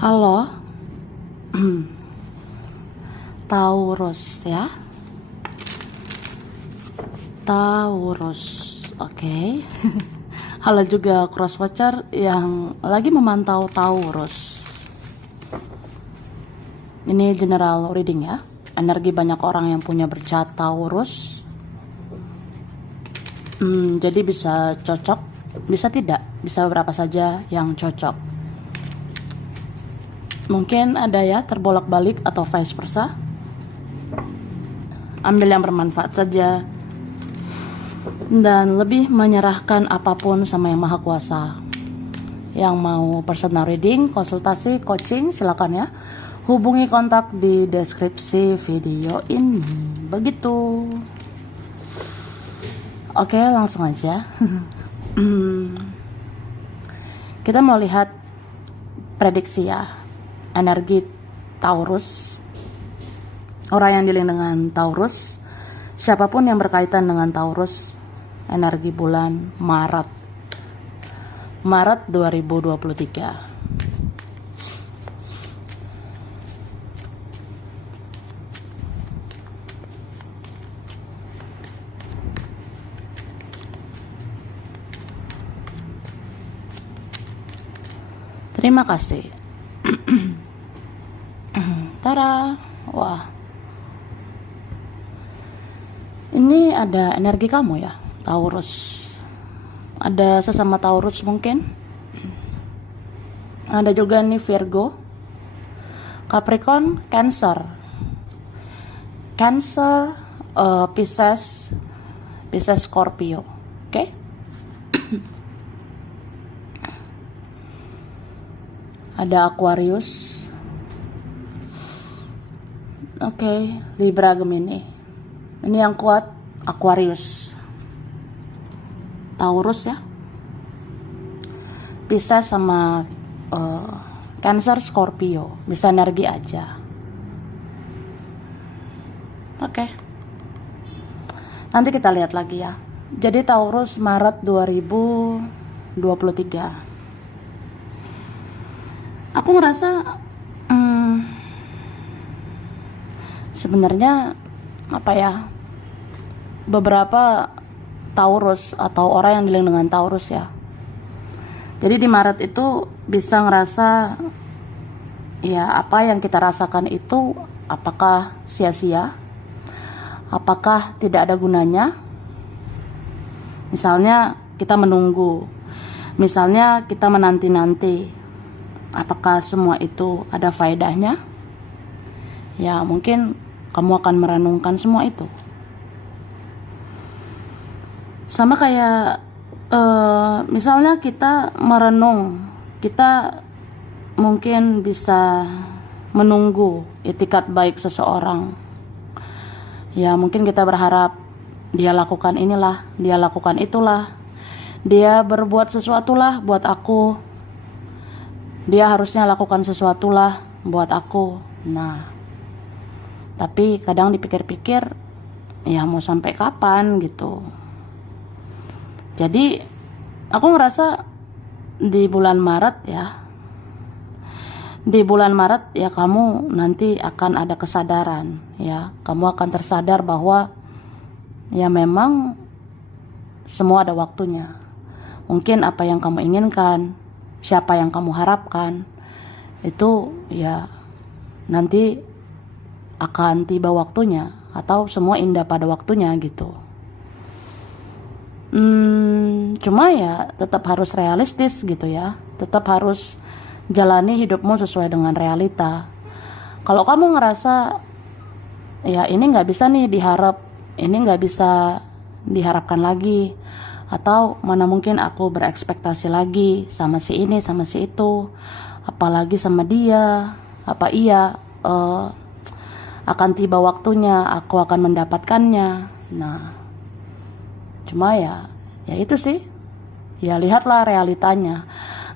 Halo, Taurus ya. Taurus, oke. Halo juga crosswatcher yang lagi memantau Taurus. Ini general reading ya. Energi banyak orang yang punya bercat Taurus. Jadi bisa cocok, bisa tidak, bisa berapa saja yang cocok. Mungkin ada ya terbolak-balik atau vice versa. Ambil yang bermanfaat saja dan lebih menyerahkan apapun sama yang maha kuasa. Yang mau personal reading, konsultasi, coaching, silakan ya. Hubungi kontak di deskripsi video ini. Begitu. Oke, langsung aja. Kita mau lihat prediksi ya. Energi Taurus, orang yang dealing dengan Taurus, siapapun yang berkaitan dengan Taurus, energi bulan Maret 2023. Terima kasih. Tara, wah, ini ada energi kamu ya, Taurus. Ada sesama Taurus mungkin. Ada juga nih Virgo, Capricorn, Cancer, Pisces, Scorpio. Oke. Ada Aquarius. Oke, Libra, Gemini. Ini yang kuat Aquarius. Taurus ya. Pisces sama Cancer, Scorpio. Bisa energi aja. Oke. Nanti kita lihat lagi ya. Jadi Taurus Maret 2023. Aku ngerasa sebenarnya apa ya, beberapa Taurus atau orang yang dealing dengan Taurus ya, jadi di Maret itu bisa ngerasa ya apa yang kita rasakan itu apakah sia-sia, apakah tidak ada gunanya. Misalnya kita menunggu, misalnya kita menanti-nanti, apakah semua itu ada faedahnya? Ya mungkin kamu akan merenungkan semua itu. Sama kayak misalnya kita merenung, kita mungkin bisa menunggu itikat baik seseorang. Ya mungkin kita berharap dia lakukan inilah, dia lakukan itulah, dia berbuat sesuatu lah buat aku, dia harusnya lakukan sesuatu lah buat aku. Nah, tapi kadang dipikir-pikir, ya mau sampai kapan gitu. Jadi aku ngerasa di bulan Maret ya kamu nanti akan ada kesadaran ya. Kamu akan tersadar bahwa ya memang semua ada waktunya. Mungkin apa yang kamu inginkan, siapa yang kamu harapkan, itu ya nanti akan tiba waktunya, atau semua indah pada waktunya gitu. Cuma ya tetap harus realistis gitu ya, tetap harus jalani hidupmu sesuai dengan realita. Kalau kamu ngerasa ya ini nggak bisa nih diharap, ini nggak bisa diharapkan lagi, atau mana mungkin aku berekspektasi lagi sama si ini sama si itu, apalagi sama dia, apa iya akan tiba waktunya aku akan mendapatkannya. Nah, cuma ya itu sih, ya lihatlah realitanya.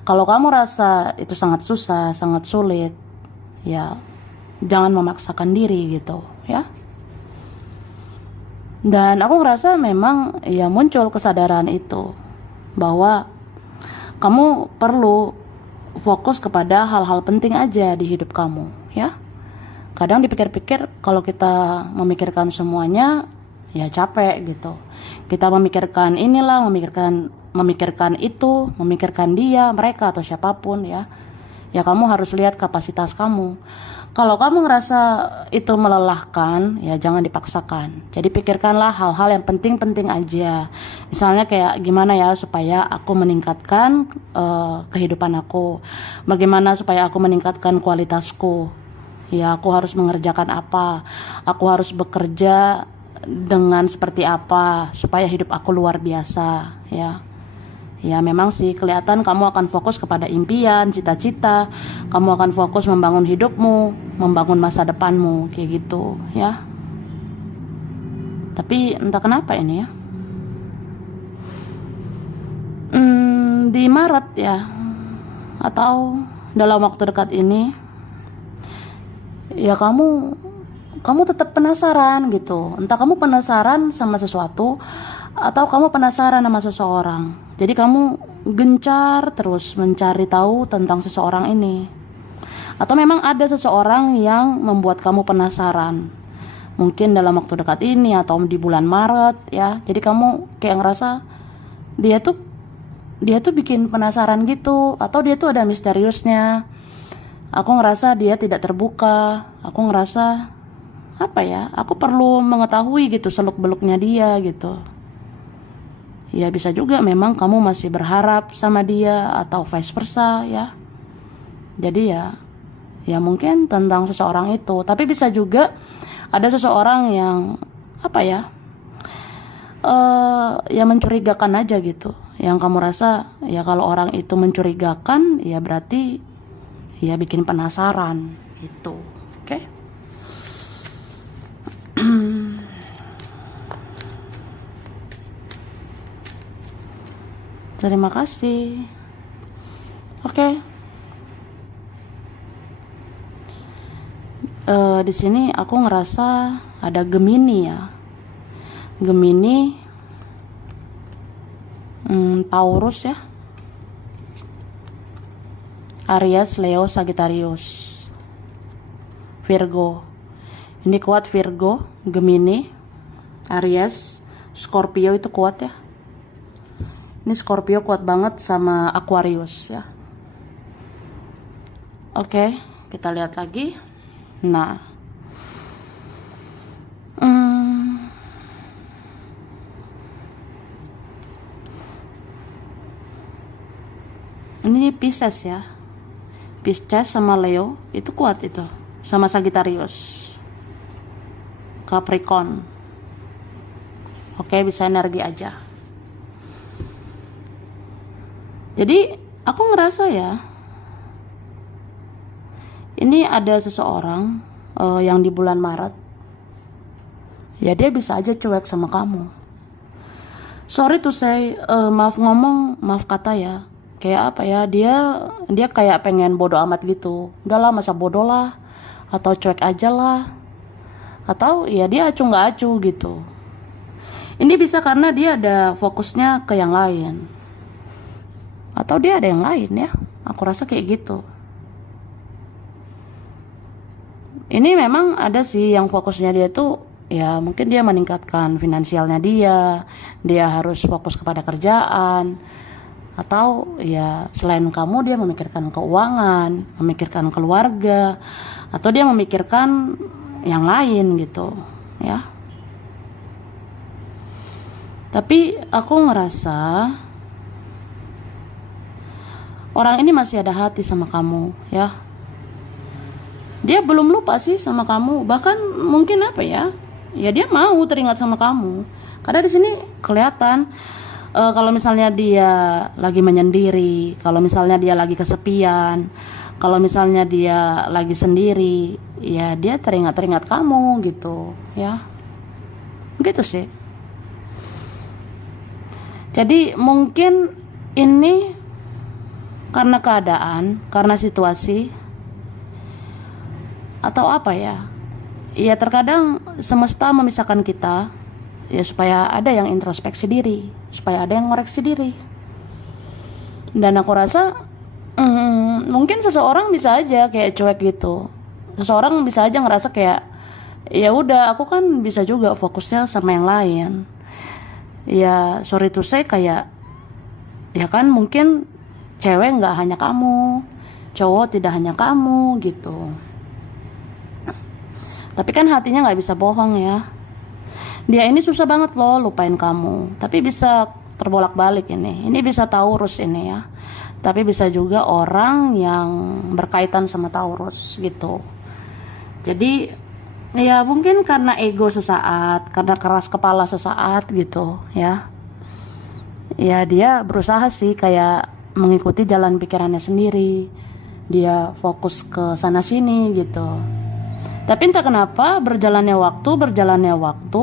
Kalau kamu rasa itu sangat susah, sangat sulit, ya jangan memaksakan diri gitu ya. Dan aku ngerasa memang ya muncul kesadaran itu bahwa kamu perlu fokus kepada hal-hal penting aja di hidup kamu, ya. Kadang dipikir-pikir kalau kita memikirkan semuanya ya capek gitu. Kita memikirkan inilah, memikirkan itu, memikirkan dia, mereka atau siapapun ya. Ya kamu harus lihat kapasitas kamu. Kalau kamu ngerasa itu melelahkan, ya jangan dipaksakan. Jadi pikirkanlah hal-hal yang penting-penting aja. Misalnya kayak gimana ya supaya aku meningkatkan kehidupan aku. Bagaimana supaya aku meningkatkan kualitasku. Ya aku harus mengerjakan apa. Aku harus bekerja dengan seperti apa supaya hidup aku luar biasa ya. Ya memang sih kelihatan kamu akan fokus kepada impian, cita-cita. Kamu akan fokus membangun hidupmu, membangun masa depanmu, kayak gitu ya. Tapi entah kenapa ini ya. Di Maret ya, atau dalam waktu dekat ini, ya kamu tetap penasaran gitu. Entah kamu penasaran sama sesuatu atau kamu penasaran sama seseorang. Jadi kamu gencar terus mencari tahu tentang seseorang ini. Atau memang ada seseorang yang membuat kamu penasaran. Mungkin dalam waktu dekat ini atau di bulan Maret ya. Jadi kamu kayak ngerasa dia tuh bikin penasaran gitu, atau dia tuh ada misteriusnya. Aku ngerasa dia tidak terbuka. Aku ngerasa apa ya? Aku perlu mengetahui gitu seluk-beluknya dia gitu. Ya bisa juga memang kamu masih berharap sama dia atau vice versa ya. Jadi ya mungkin tentang seseorang itu. Tapi bisa juga ada seseorang yang apa ya? Ya mencurigakan aja gitu. Yang kamu rasa ya kalau orang itu mencurigakan ya berarti ya bikin penasaran itu. Oke? Terima kasih. Oke. Di sini aku ngerasa ada Gemini ya. Gemini, Taurus ya. Aries, Leo, Sagittarius, Virgo. Ini kuat Virgo, Gemini, Aries, Scorpio itu kuat ya. Ini Scorpio kuat banget sama Aquarius ya. Oke, kita lihat lagi. Nah, ini Pisces ya. Pisces sama Leo itu kuat itu. Sama Sagittarius, Capricorn. Oke, bisa energi aja. Jadi aku ngerasa ya, ini ada seseorang yang di bulan Maret, ya dia bisa aja cuek sama kamu. Sorry to say, maaf ngomong, maaf kata ya. Kayak apa ya, dia kayak pengen bodo amat gitu. Udahlah masa bodoh lah, atau cuek aja lah, atau ya dia acuh nggak acuh gitu. Ini bisa karena dia ada fokusnya ke yang lain. Atau dia ada yang lain ya. Aku rasa kayak gitu. Ini memang ada sih yang fokusnya dia tuh ya mungkin dia meningkatkan finansialnya dia harus fokus kepada kerjaan, atau ya selain kamu dia memikirkan keuangan, memikirkan keluarga, atau dia memikirkan yang lain gitu ya. Tapi aku ngerasa orang ini masih ada hati sama kamu ya. Dia belum lupa sih sama kamu, bahkan mungkin apa ya? Ya dia mau teringat sama kamu. Karena di sini kelihatan kalau misalnya dia lagi menyendiri, kalau misalnya dia lagi kesepian, kalau misalnya dia lagi sendiri, ya dia teringat kamu gitu, ya. Gitu sih. Jadi mungkin ini karena keadaan, karena situasi, atau apa ya? Ya terkadang semesta memisahkan kita ya supaya ada yang introspeksi diri, supaya ada yang ngoreksi diri. Dan aku rasa Mungkin seseorang bisa aja kayak cuek gitu. Seseorang bisa aja ngerasa kayak, ya udah aku kan bisa juga fokusnya sama yang lain. Ya sorry to say, kayak ya kan mungkin cewek nggak hanya kamu, cowok tidak hanya kamu gitu. Tapi kan hatinya nggak bisa bohong ya. Dia ini susah banget loh lupain kamu, tapi bisa terbolak-balik ini. Ini bisa Taurus ini ya. Tapi bisa juga orang yang berkaitan sama Taurus gitu. Jadi ya mungkin karena ego sesaat, karena keras kepala sesaat gitu ya. Ya dia berusaha sih kayak mengikuti jalan pikirannya sendiri. Dia fokus ke sana sini gitu. Tapi entah kenapa berjalannya waktu,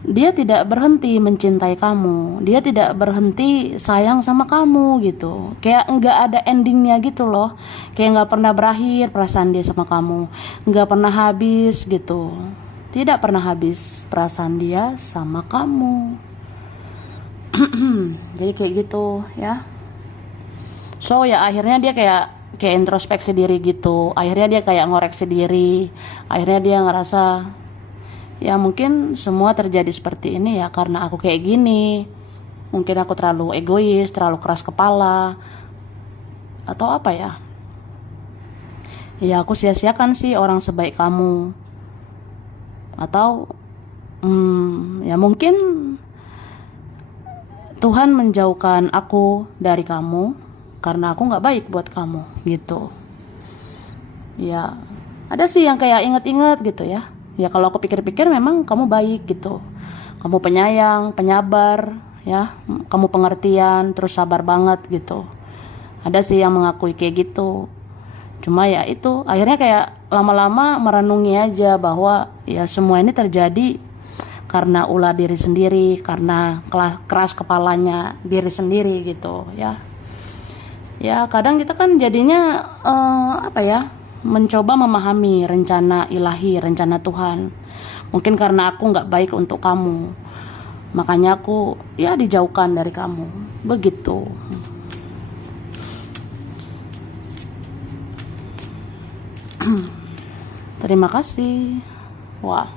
dia tidak berhenti mencintai kamu. Dia tidak berhenti sayang sama kamu gitu. Kayak nggak ada endingnya gitu loh. Kayak nggak pernah berakhir perasaan dia sama kamu. Nggak pernah habis gitu. Tidak pernah habis perasaan dia sama kamu. Jadi kayak gitu ya. So ya akhirnya dia kayak introspeksi diri gitu. Akhirnya dia kayak ngoreksi diri. Akhirnya dia ngerasa, ya mungkin semua terjadi seperti ini ya karena aku kayak gini. Mungkin aku terlalu egois, terlalu keras kepala, atau apa ya. Ya aku sia-siakan sih orang sebaik kamu. Atau ya mungkin Tuhan menjauhkan aku dari kamu karena aku gak baik buat kamu gitu. Ya ada sih yang kayak inget-inget gitu ya. Ya kalau aku pikir-pikir memang kamu baik gitu. Kamu penyayang, penyabar ya. Kamu pengertian, terus sabar banget gitu. Ada sih yang mengakui kayak gitu. Cuma ya itu akhirnya kayak lama-lama merenungi aja bahwa ya semua ini terjadi karena ulah diri sendiri, karena keras kepalanya diri sendiri gitu ya. Ya kadang kita kan jadinya mencoba memahami rencana ilahi, rencana Tuhan. Mungkin karena aku gak baik untuk kamu, makanya aku ya dijauhkan dari kamu. Begitu. Terima kasih. Wah,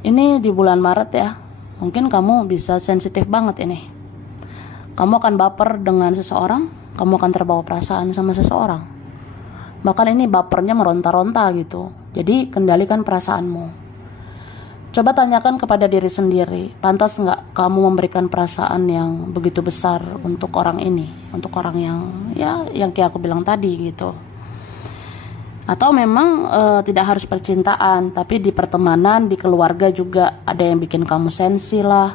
ini di bulan Maret ya. Mungkin kamu bisa sensitif banget ini. Kamu akan baper dengan seseorang, kamu akan terbawa perasaan sama seseorang. Bahkan ini bapernya meronta-ronta gitu. Jadi kendalikan perasaanmu. Coba tanyakan kepada diri sendiri, pantas nggak kamu memberikan perasaan yang begitu besar untuk orang ini, untuk orang yang kayak aku bilang tadi gitu. Atau memang tidak harus percintaan, tapi di pertemanan, di keluarga juga ada yang bikin kamu sensi lah.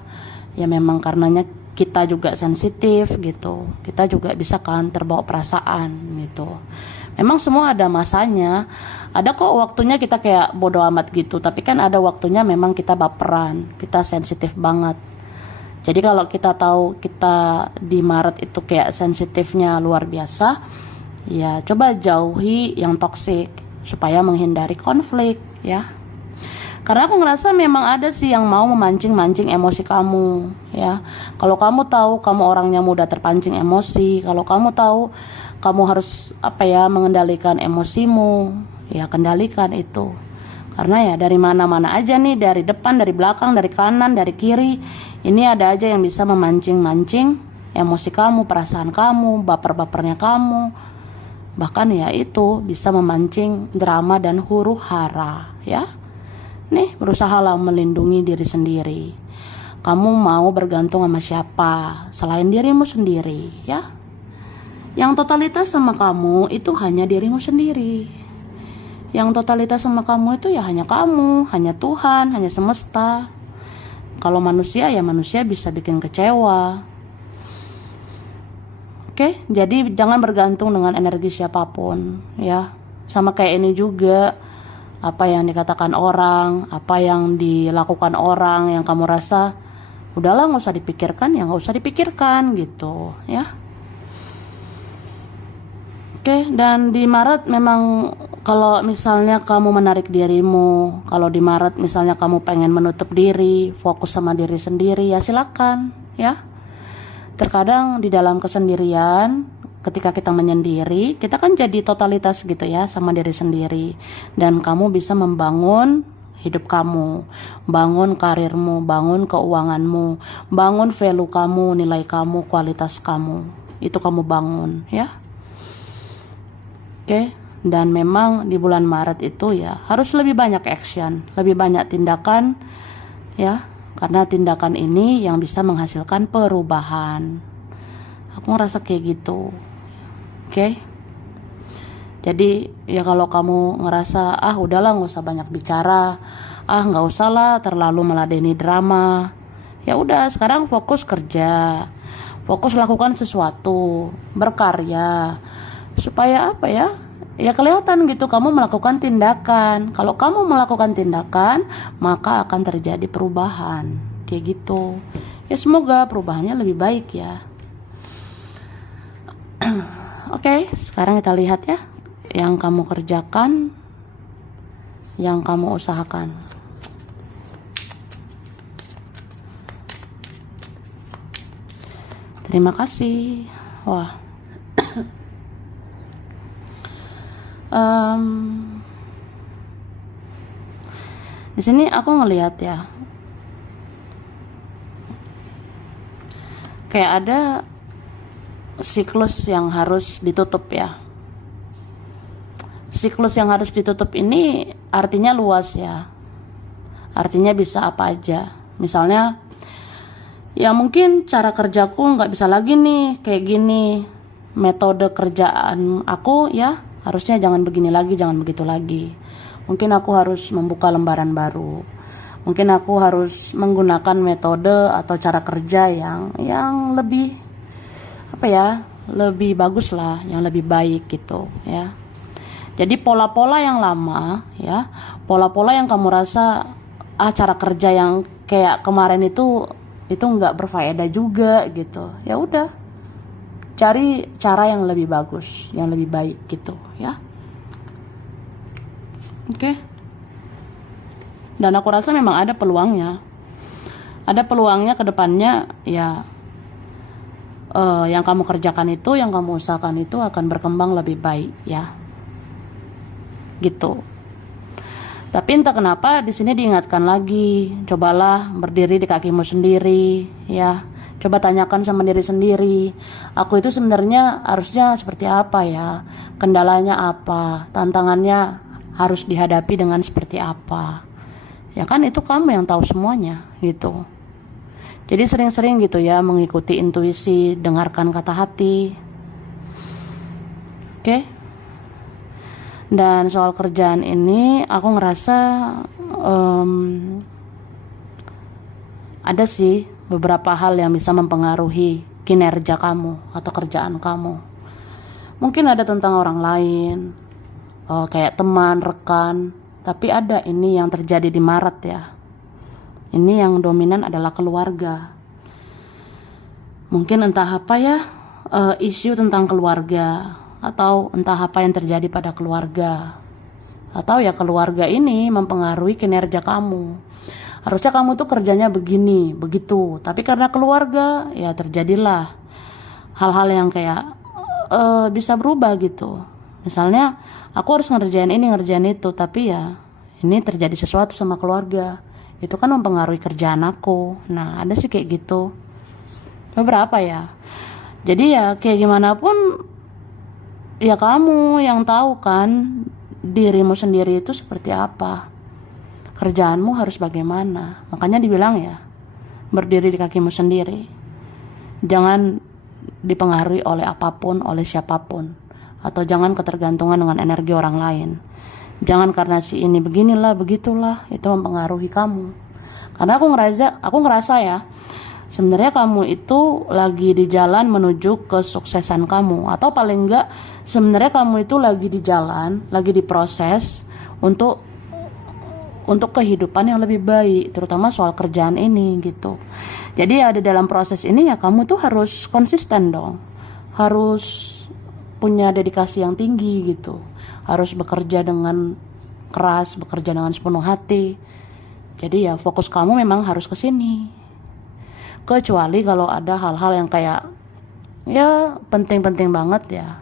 Ya memang karenanya kita juga sensitif gitu. Kita juga bisa kan terbawa perasaan gitu. Memang semua ada masanya. Ada kok waktunya kita kayak bodo amat gitu, tapi kan ada waktunya memang kita baperan, kita sensitif banget. Jadi kalau kita tahu kita di Maret itu kayak sensitifnya luar biasa, ya coba jauhi yang toksik supaya menghindari konflik ya. Karena aku ngerasa memang ada sih yang mau memancing-mancing emosi kamu ya. Kalau kamu tahu kamu orangnya mudah terpancing emosi, kalau kamu tahu kamu harus mengendalikan emosimu, ya kendalikan itu. Karena ya dari mana-mana aja nih, dari depan, dari belakang, dari kanan, dari kiri, ini ada aja yang bisa memancing-mancing emosi kamu, perasaan kamu, baper-bapernya kamu. Bahkan ya itu bisa memancing drama dan huru hara ya. Nih berusahalah melindungi diri sendiri. Kamu mau bergantung sama siapa selain dirimu sendiri ya. Yang totalitas sama kamu itu hanya dirimu sendiri. Yang totalitas sama kamu itu ya hanya kamu, hanya Tuhan, hanya semesta. Kalau manusia ya manusia bisa bikin kecewa. Oke, jadi jangan bergantung dengan energi siapapun ya. Sama kayak ini juga, apa yang dikatakan orang, apa yang dilakukan orang yang kamu rasa udahlah nggak usah dipikirkan, ya nggak usah dipikirkan gitu ya. Oke, dan di Maret memang kalau misalnya kamu menarik dirimu, kalau di Maret misalnya kamu pengen menutup diri, fokus sama diri sendiri, ya silakan ya. Terkadang di dalam kesendirian, ketika kita menyendiri, kita kan jadi totalitas gitu ya sama diri sendiri. Dan kamu bisa membangun hidup kamu, bangun karirmu, bangun keuanganmu, bangun value kamu, nilai kamu, kualitas kamu. Itu kamu bangun ya. Oke. Dan memang di bulan Maret itu ya harus lebih banyak action, lebih banyak tindakan ya, karena tindakan ini yang bisa menghasilkan perubahan. Aku ngerasa kayak gitu. Oke. Jadi ya kalau kamu ngerasa udahlah nggak usah banyak bicara, nggak usah lah terlalu meladeni drama, ya udah sekarang fokus kerja, fokus lakukan sesuatu, berkarya, supaya apa ya? Ya kelihatan gitu kamu melakukan tindakan. Kalau kamu melakukan tindakan, maka akan terjadi perubahan. Kayak gitu. Ya semoga perubahannya lebih baik ya. Oke, sekarang kita lihat ya. Yang kamu kerjakan, yang kamu usahakan. Terima kasih. Wah. Di sini aku ngelihat ya, kayak ada siklus yang harus ditutup ya. Siklus yang harus ditutup ini artinya luas ya. Artinya bisa apa aja. Misalnya, ya mungkin cara kerjaku nggak bisa lagi nih kayak gini. Metode kerjaan aku ya harusnya jangan begini lagi, jangan begitu lagi. Mungkin aku harus membuka lembaran baru. Mungkin aku harus menggunakan metode atau cara kerja yang lebih apa ya, lebih bagus lah, yang lebih baik gitu ya. Jadi pola-pola yang lama ya, pola-pola yang kamu rasa cara kerja yang kayak kemarin itu nggak berfaedah juga gitu. Ya udah, cari cara yang lebih bagus, yang lebih baik gitu ya. Oke. Dan aku rasa memang ada peluangnya. Ada peluangnya ke depannya ya. Yang kamu kerjakan itu, yang kamu usahakan itu akan berkembang lebih baik ya. Gitu. Tapi entah kenapa di sini diingatkan lagi, cobalah berdiri di kakimu sendiri ya. Coba tanyakan sama diri sendiri, aku itu sebenarnya harusnya seperti apa ya? Kendalanya apa? Tantangannya harus dihadapi dengan seperti apa? Ya kan itu kamu yang tahu semuanya gitu. Jadi sering-sering gitu ya mengikuti intuisi, dengarkan kata hati. Oke? Dan soal kerjaan ini aku ngerasa ada sih beberapa hal yang bisa mempengaruhi kinerja kamu atau kerjaan kamu. Mungkin ada tentang orang lain, kayak teman, rekan, tapi ada ini yang terjadi di Maret ya. Ini yang dominan adalah keluarga. Mungkin entah apa ya, isu tentang keluarga, atau entah apa yang terjadi pada keluarga, atau ya keluarga ini mempengaruhi kinerja kamu. Harusnya kamu tuh kerjanya begini, begitu. Tapi karena keluarga, ya terjadilah hal-hal yang kayak bisa berubah gitu. Misalnya, aku harus ngerjain ini, ngerjain itu. Tapi ya, ini terjadi sesuatu sama keluarga. Itu kan mempengaruhi kerjaan aku. Nah, ada sih kayak gitu. Beberapa ya. Jadi ya, kayak gimana pun, ya kamu yang tahu kan, dirimu sendiri itu seperti apa. Kerjaanmu harus bagaimana. Makanya dibilang ya, berdiri di kakimu sendiri. Jangan dipengaruhi oleh apapun, oleh siapapun. Atau jangan ketergantungan dengan energi orang lain. Jangan karena si ini beginilah, begitulah, itu mempengaruhi kamu. Karena aku ngerasa ya, sebenarnya kamu itu lagi di jalan menuju kesuksesan kamu. Atau paling enggak, sebenarnya kamu itu lagi di jalan, lagi diproses untuk kehidupan yang lebih baik, terutama soal kerjaan ini gitu. Jadi ya di dalam proses ini ya kamu tuh harus konsisten dong, harus punya dedikasi yang tinggi gitu, harus bekerja dengan keras, bekerja dengan sepenuh hati. Jadi ya fokus kamu memang harus ke sini. Kecuali kalau ada hal-hal yang kayak ya penting-penting banget ya,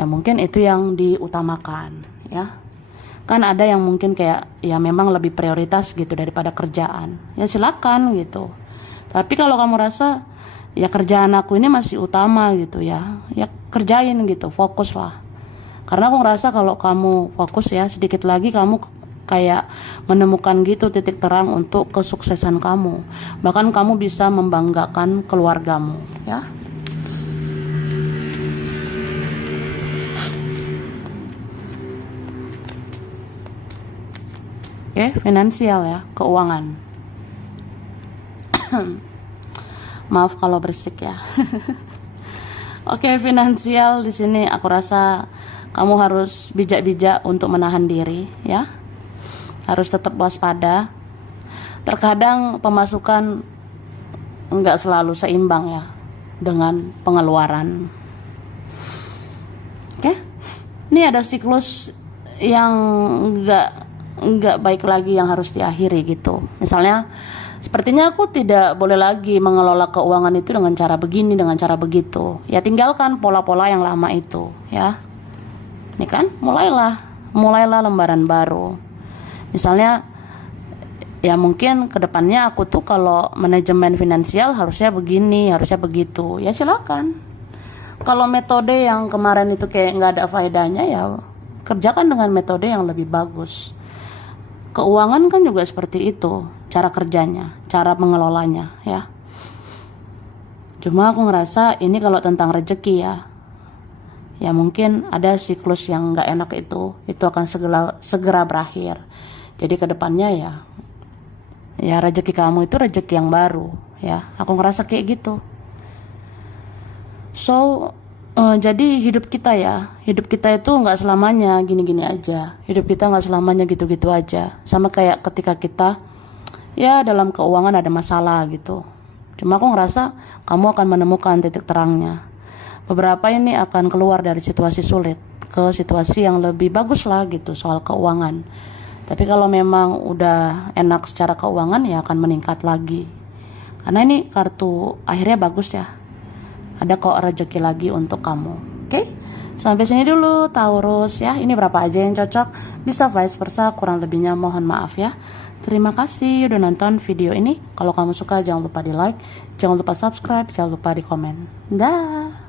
ya mungkin itu yang diutamakan ya. Kan ada yang mungkin kayak ya memang lebih prioritas gitu daripada kerjaan, ya silakan gitu. Tapi kalau kamu rasa ya kerjaan aku ini masih utama gitu ya, ya kerjain gitu, fokus lah. Karena aku ngerasa kalau kamu fokus ya, sedikit lagi kamu kayak menemukan gitu titik terang untuk kesuksesan kamu. Bahkan kamu bisa membanggakan keluargamu ya. Oke, finansial ya, keuangan. Maaf kalau berisik ya. Oke, finansial di sini aku rasa kamu harus bijak-bijak untuk menahan diri ya. Harus tetap waspada. Terkadang pemasukan enggak selalu seimbang ya dengan pengeluaran. Oke. Ini ada siklus yang enggak baik lagi yang harus diakhiri gitu. Misalnya sepertinya aku tidak boleh lagi mengelola keuangan itu dengan cara begini, dengan cara begitu. Ya tinggalkan pola-pola yang lama itu ya. Ini kan mulailah lembaran baru. Misalnya ya mungkin kedepannya aku tuh kalau manajemen finansial harusnya begini, harusnya begitu. Ya silakan. Kalau metode yang kemarin itu kayak nggak ada faedahnya ya kerjakan dengan metode yang lebih bagus. Keuangan kan juga seperti itu, cara kerjanya, cara mengelolanya ya. Cuma aku ngerasa ini kalau tentang rezeki ya mungkin ada siklus yang nggak enak itu akan segera berakhir. Jadi kedepannya ya rezeki kamu itu rezeki yang baru ya. Aku ngerasa kayak gitu. So jadi hidup kita itu nggak selamanya gini-gini aja. Hidup kita nggak selamanya gitu-gitu aja. Sama kayak ketika kita ya dalam keuangan ada masalah gitu. Cuma aku ngerasa kamu akan menemukan titik terangnya. Beberapa ini akan keluar dari situasi sulit ke situasi yang lebih bagus lah gitu soal keuangan. Tapi kalau memang udah enak secara keuangan ya akan meningkat lagi. Karena ini kartu akhirnya bagus ya. Ada kok rezeki lagi untuk kamu. Oke? Sampai sini dulu Taurus ya. Ini berapa aja yang cocok. Bisa vice versa, kurang lebihnya mohon maaf ya. Terima kasih udah nonton video ini. Kalau kamu suka jangan lupa di like, jangan lupa subscribe, jangan lupa di komen. Dah.